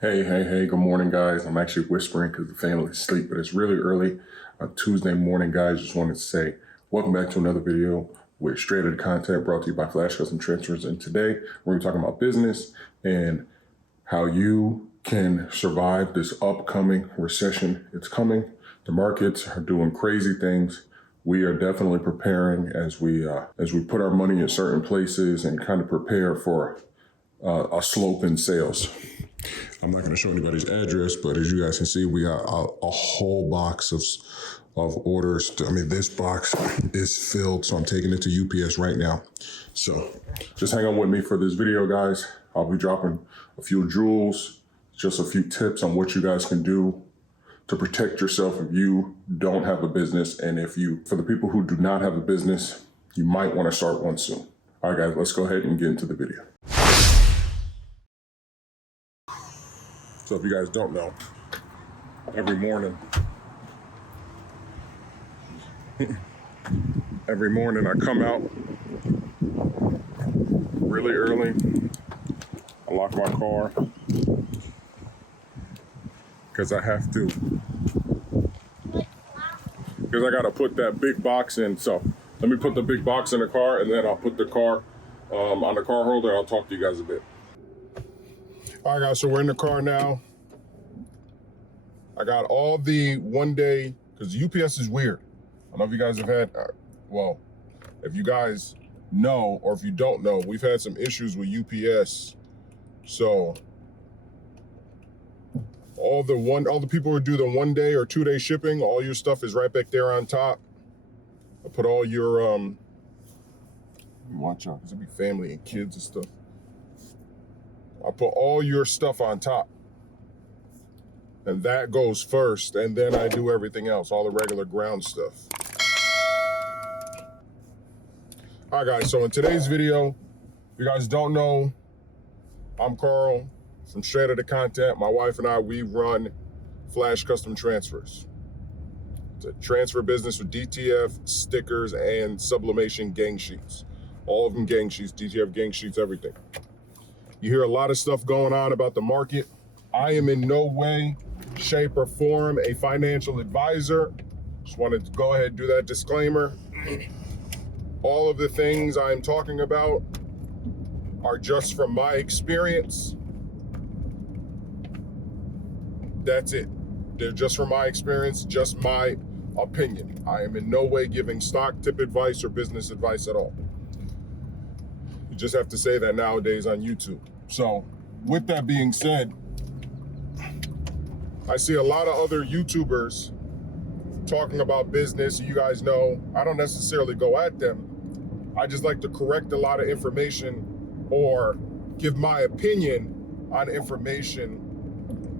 Hey, good morning, guys. I'm actually whispering because the family's asleep, but it's really early on Tuesday morning, guys. Just wanted to say welcome back to another video with Straight Outta Content brought to you by Flash Custom Transfers. And today we're going to be talking about business and how you can survive this upcoming recession. It's coming. The markets are doing crazy things. We are definitely preparing as we put our money in certain places and kind of prepare for a slope in sales. I'm not going to show anybody's address, but as you guys can see, we got a whole box of orders. I mean, this box is filled, so I'm taking it to UPS right now. So just hang on with me for this video, guys. I'll be dropping a few jewels, just a few tips on what you guys can do to protect yourself if you don't have a business. And for the people who do not have a business, you might want to start one soon. All right, guys, let's go ahead and get into the video. So if you guys don't know, every morning I come out really early, I lock my car, because I have to, because I gotta put that big box in. So let me put the big box in the car, and then I'll put the car on the car holder. I'll talk to you guys a bit. All right, guys, so we're in the car now. I got all the one day, because UPS is weird. I don't know if you guys have had, well, if you guys know, or if you don't know, we've had some issues with UPS. So all the people who do the 1 day or 2 day shipping, all your stuff is right back there on top. I put all your, watch out, because it'll be family and kids and stuff. I put all your stuff on top, and that goes first, and then I do everything else, all the regular ground stuff. All right, guys, so in today's video, if you guys don't know, I'm Carl from Straight Outta Content. My wife and I, we run Flash Custom Transfers. It's a transfer business with DTF, stickers, and sublimation gang sheets. All of them gang sheets, DTF gang sheets, everything. You hear a lot of stuff going on about the market. I am in no way, shape, or form a financial advisor. Just wanted to go ahead and do that disclaimer. All of the things I'm talking about are just from my experience. That's it. They're just from my experience, just my opinion. I am in no way giving stock tip advice or business advice at all. You just have to say that nowadays on YouTube. So with that being said, I see a lot of other YouTubers talking about business. You guys know, I don't necessarily go at them. I just like to correct a lot of information or give my opinion on information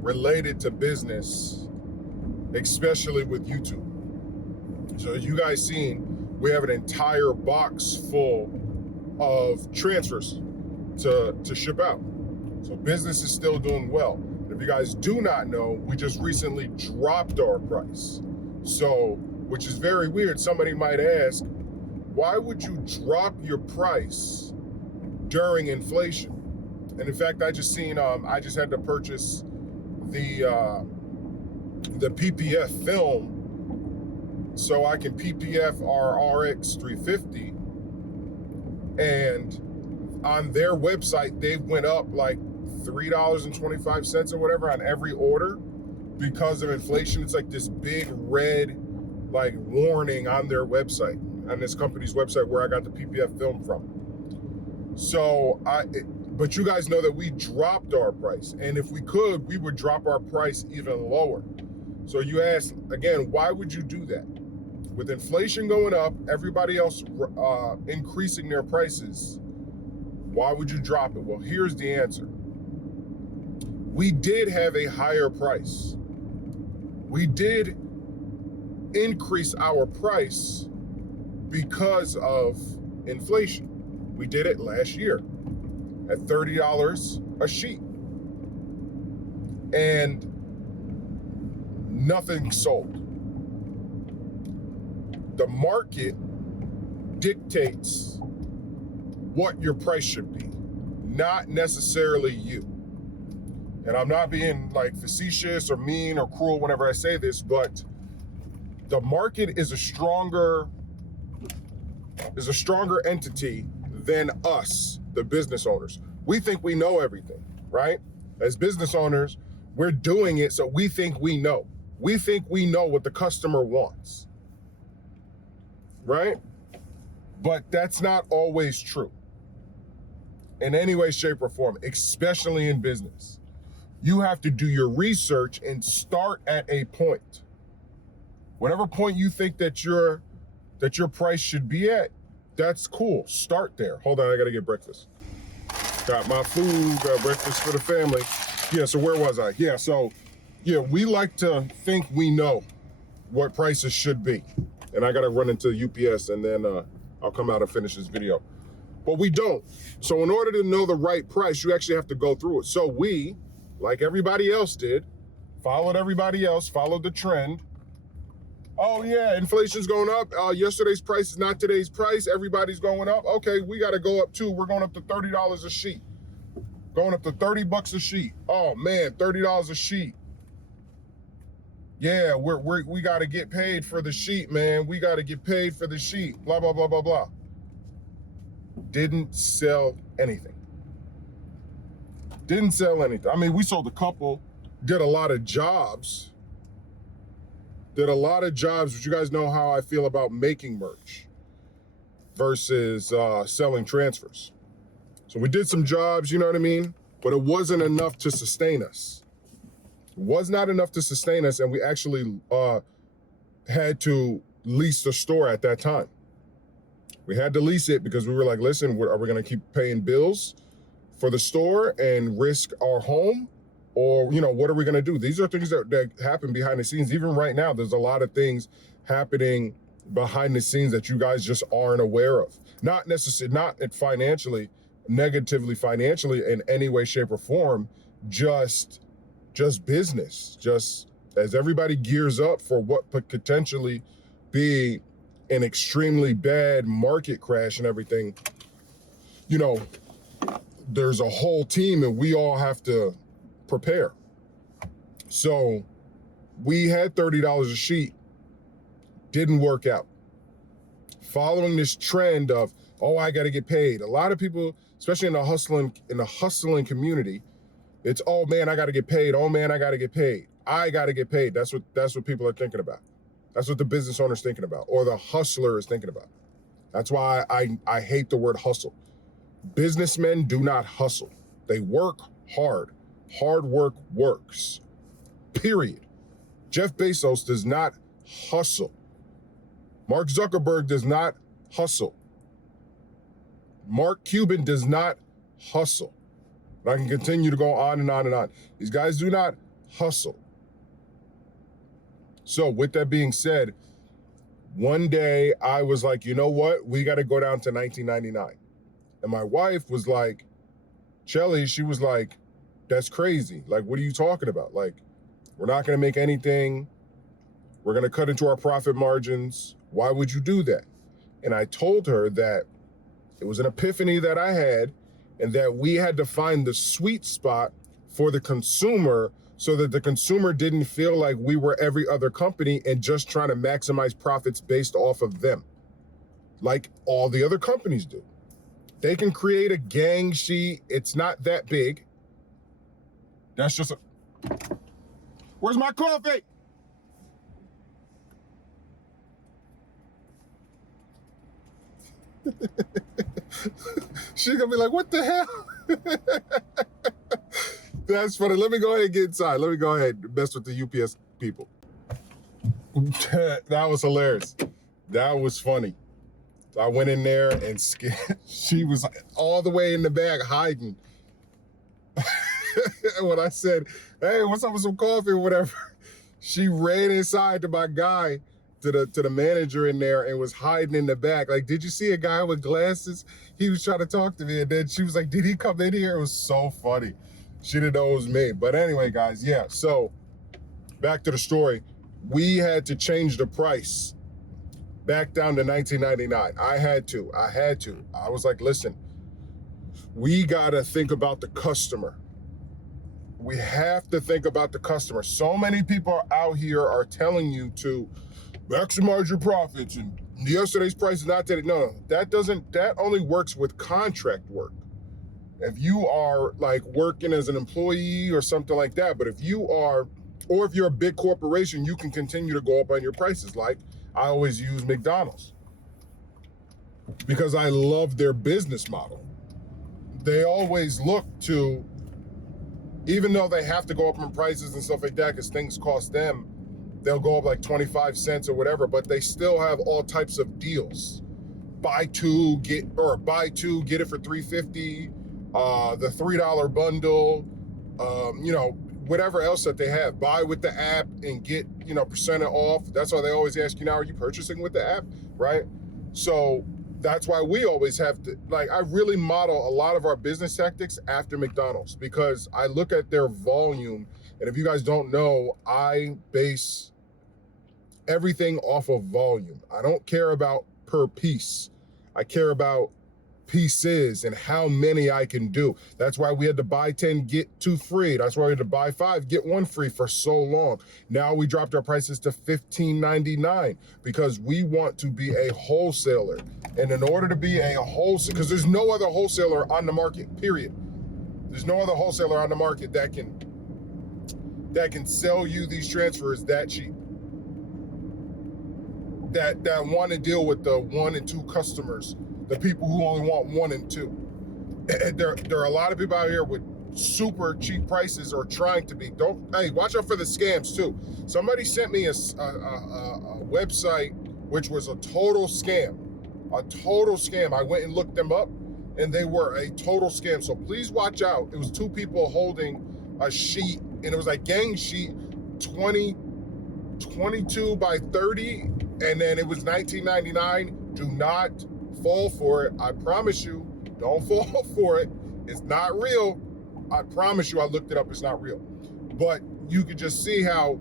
related to business, especially with YouTube. So as you guys seen, we have an entire box full of transfers to ship out. So business is still doing well. If you guys do not know, we just recently dropped our price. So, which is very weird. Somebody might ask, why would you drop your price during inflation? And in fact, I just had to purchase the PPF film so I can PPF our RX 350. And on their website, they went up like $3.25 or whatever on every order because of inflation. It's like this big red like warning on their website, on this company's website where I got the PPF film from. So but you guys know that we dropped our price, and if we could, we would drop our price even lower. So you ask again, why would you do that? With inflation going up, everybody else increasing their prices, why would you drop it? Well, here's the answer. We did have a higher price. We did increase our price because of inflation. We did it last year at $30 a sheet. And nothing sold. The market dictates what your price should be, not necessarily you. And I'm not being like facetious or mean or cruel whenever I say this, but the market is a stronger entity than us, the business owners. We think we know everything, right? As business owners, we're doing it, so we think we know. We think we know what the customer wants, right? But that's not always true in any way, shape, or form, especially in business. You have to do your research and start at a point. Whatever point you think that your price should be at, that's cool. Start there. Hold on, I gotta get breakfast. Got my food, got breakfast for the family. Yeah, so where was I? Yeah, so yeah, we like to think we know what prices should be. And I gotta run into UPS and then I'll come out and finish this video. But we don't. So in order to know the right price, you actually have to go through it. So we, like everybody else did, followed everybody else, followed the trend. Oh yeah, inflation's going up. Yesterday's price is not today's price. Everybody's going up. Okay, we gotta go up too. We're going up to $30 a sheet. Going up to 30 bucks a sheet. Oh man, $30 a sheet. Yeah, we gotta get paid for the sheet, man. We gotta get paid for the sheet. Blah, blah, blah, blah, blah. Didn't sell anything. Didn't sell anything. I mean, we sold a couple, did a lot of jobs. But you guys know how I feel about making merch versus selling transfers. So we did some jobs, you know what I mean? But it wasn't enough to sustain us. It was not enough to sustain us, and we actually had to lease the store at that time. We had to lease it because we were like, listen, are we gonna keep paying bills for the store and risk our home? Or, you know, what are we gonna do? These are things that happen behind the scenes. Even right now, there's a lot of things happening behind the scenes that you guys just aren't aware of. Not necessarily, not financially, negatively financially in any way, shape, or form, just business. Just as everybody gears up for what could potentially be an extremely bad market crash and everything, you know, there's a whole team and we all have to prepare. So we had $30 a sheet, didn't work out. Following this trend of, oh, I gotta get paid. A lot of people, especially in the hustling community, it's, oh man, I gotta get paid. Oh man, I gotta get paid. I gotta get paid. That's what people are thinking about. That's what the business owner's thinking about, or the hustler is thinking about. That's why I hate the word hustle. Businessmen do not hustle. They work hard. Hard work works, period. Jeff Bezos does not hustle. Mark Zuckerberg does not hustle. Mark Cuban does not hustle. And I can continue to go on and on and on. These guys do not hustle. So with that being said, one day I was like, you know what? We got to go down to 1999. And my wife was like, Shelly, she was like, that's crazy. Like, what are you talking about? Like, we're not going to make anything. We're going to cut into our profit margins. Why would you do that? And I told her that it was an epiphany that I had and that we had to find the sweet spot for the consumer so that the consumer didn't feel like we were every other company and just trying to maximize profits based off of them, like all the other companies do. They can create a gang sheet. It's not that big. That's just a... Where's my coffee? She's gonna be like, what the hell? That's funny. Let me go ahead and get inside. Let me go ahead and mess with the UPS people. That was hilarious. That was funny. I went in there and she was all the way in the back hiding. And when I said, hey, what's up with some coffee or whatever, she ran inside to my guy, to the manager in there, and was hiding in the back. Like, did you see a guy with glasses? He was trying to talk to me, and then she was like, did he come in here? It was so funny. She didn't know it was me. But anyway, guys, yeah, so back to the story. We had to change the price back down to $19.99. I had to. I was like, listen, we gotta think about the customer. We have to think about the customer. So many people out here are telling you to maximize your profits and yesterday's price is not today. No, that only works with contract work. If you are like working as an employee or something like that, but if you are, or if you're a big corporation, you can continue to go up on your prices. Like I always use McDonald's because I love their business model. They always look to, even though they have to go up in prices and stuff like that because things cost them, they'll go up like 25 cents or whatever, but they still have all types of deals. Buy two, get it for $3.50, the $3 bundle, whatever else that they have. Buy with the app and get, percent off. That's why they always ask you now, are you purchasing with the app, right? So that's why we always have to, I really model a lot of our business tactics after McDonald's because I look at their volume. And if you guys don't know, I base everything off of volume. I don't care about per piece. I care about pieces and how many I can do. That's why we had to buy 10, get 2 free. That's why we had to buy 5, get 1 free for so long. Now we dropped our prices to $15.99 because we want to be a wholesaler. And in order to be a wholesaler, because there's no other wholesaler on the market, period. There's no other wholesaler on the market that can sell you these transfers that cheap. That want to deal with the 1 and 2 customers, the people who only want 1 and 2. There are a lot of people out here with super cheap prices or trying to be. Hey, watch out for the scams too. Somebody sent me a website which was a total scam. A total scam. I went and looked them up and they were a total scam. So please watch out. It was 2 people holding a sheet and it was like gang sheet 22 by 30 and then it was $19.99. Do not fall for it. I promise you, don't fall for it. It's not real. I promise you, I looked it up. It's not real. But you can just see how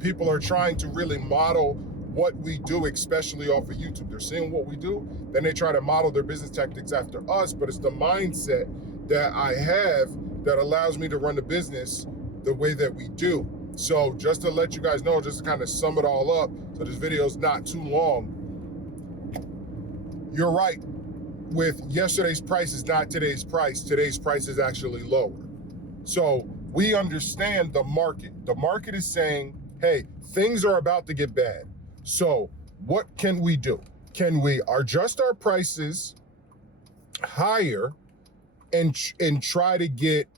people are trying to really model what we do, especially off of YouTube. They're seeing what we do, then they try to model their business tactics after us, but it's the mindset that I have that allows me to run the business the way that we do. So just to let you guys know, just to kind of sum it all up, so this video is not too long, you're right. With yesterday's price is not today's price. Today's price is actually lower. So we understand the market. The market is saying, hey, things are about to get bad. So what can we do? Can we adjust our prices higher and try to get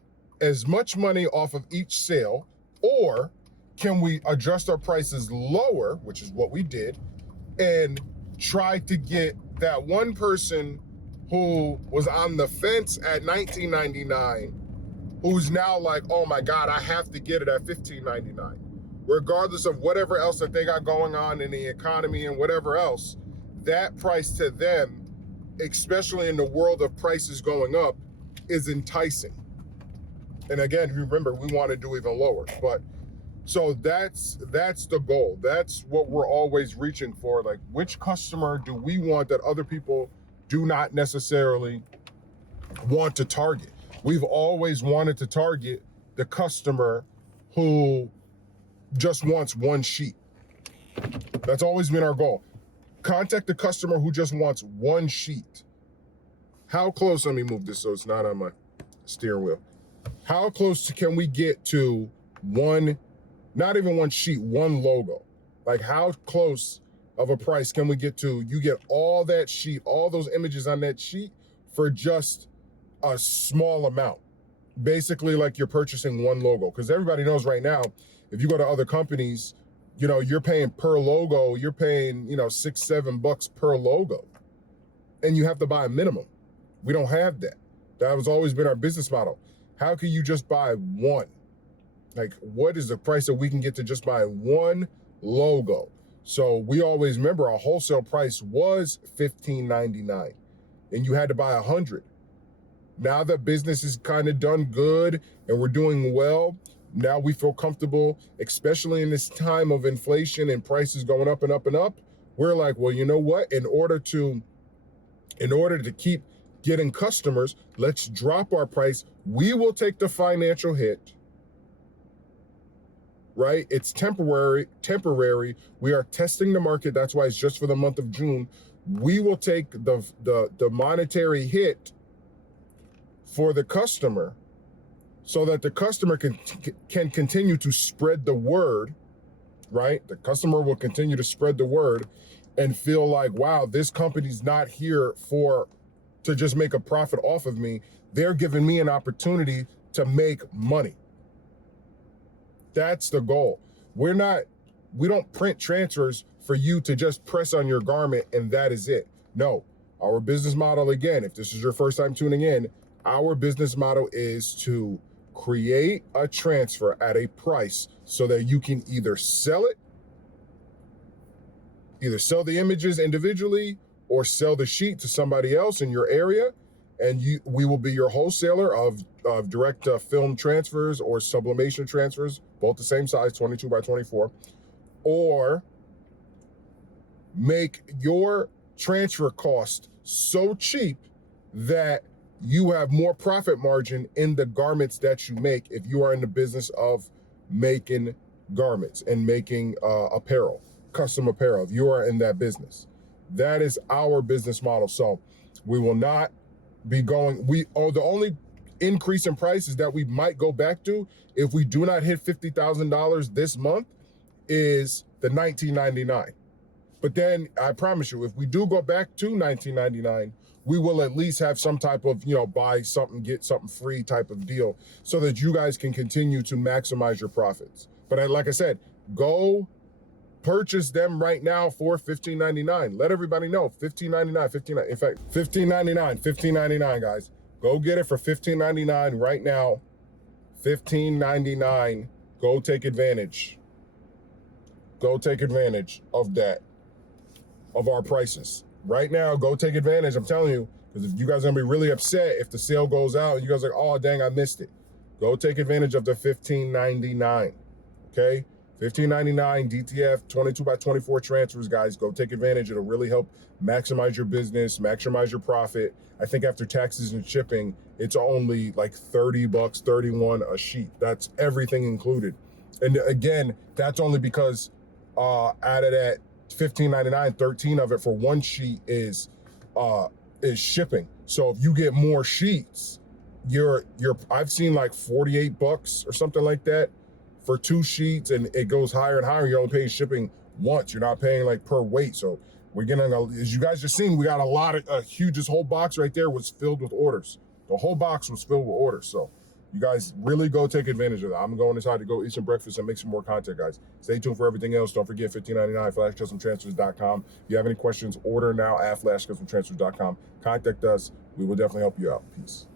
as much money off of each sale? Or can we adjust our prices lower, which is what we did, and try to get that one person who was on the fence at $19.99, who's now like, oh my God, I have to get it at $15.99. Regardless of whatever else that they got going on in the economy and whatever else, that price to them, especially in the world of prices going up, is enticing. And again, remember, we want to do even lower. But so that's the goal. That's what we're always reaching for. Like, which customer do we want that other people do not necessarily want to target? We've always wanted to target the customer who just wants 1 sheet. That's always been our goal. Contact the customer who just wants 1 sheet. How close, let me move this so it's not on my steering wheel. How close can we get to 1, not even 1 sheet, 1 logo? Like, how close of a price can we get to? You get all that sheet, all those images on that sheet for just a small amount. Basically, like you're purchasing 1 logo. Because everybody knows right now, if you go to other companies, you're paying per logo, you're paying, $6-7 per logo. And you have to buy a minimum. We don't have that. That has always been our business model. How can you just buy 1? Like, what is the price that we can get to just buy 1 logo? So we always remember our wholesale price was $15.99 and you had to buy 100. Now that business is kind of done good and we're doing well, now we feel comfortable, especially in this time of inflation and prices going up and up and up. We're like, well, you know what? In order to keep getting customers, let's drop our price We will take the financial hit, right? It's temporary. We are testing the market. That's why it's just for the month of June. We will take the monetary hit for the customer so that the customer can continue to spread the word, right? The customer will continue to spread the word and feel like, wow, this company's not here to just make a profit off of me. They're giving me an opportunity to make money. That's the goal. We don't print transfers for you to just press on your garment and that is it. No, our business model, again, if this is your first time tuning in, our business model is to create a transfer at a price so that you can either sell the images individually or sell the sheet to somebody else in your area. And we will be your wholesaler of direct film transfers or sublimation transfers, both the same size, 22 by 24, or make your transfer cost so cheap that you have more profit margin in the garments that you make if you are in the business of making garments and making apparel, custom apparel, if you are in that business. That is our business model. So we will not be going, the only increase in prices that we might go back to if we do not hit $50,000 this month is the $19.99. But then I promise you, if we do go back to $19.99, we will at least have some type of, buy something, get something free type of deal so that you guys can continue to maximize your profits. But like I said, go purchase them right now for $15.99. Let everybody know, $15.99, in fact, $15.99, guys. Go get it for $15.99 right now. $15.99. Go take advantage. Go take advantage of that, of our prices. Right now, go take advantage, I'm telling you, because if you guys are gonna be really upset if the sale goes out and you guys are like, oh dang, I missed it. Go take advantage of the $15.99, okay? $15.99 DTF 22 by 24 transfers, guys. Go take advantage. It'll really help maximize your business, maximize your profit. I think after taxes and shipping, it's only like $30, 31 a sheet. That's everything included. And again, that's only because out of that $15.99, 13 of it for one sheet is shipping. So if you get more sheets, I've seen like $48 or something like that for 2 sheets, and it goes higher and higher. You're only paying shipping once. You're not paying like per weight. So we're getting, as you guys just seen, we got a huge, this whole box right there was filled with orders. The whole box was filled with orders. So you guys really go take advantage of that. I'm going inside to go eat some breakfast and make some more content, guys. Stay tuned for everything else. Don't forget $15.99, flashcustomtransfers.com. If you have any questions, order now at flashcustomtransfers.com. Contact us. We will definitely help you out. Peace.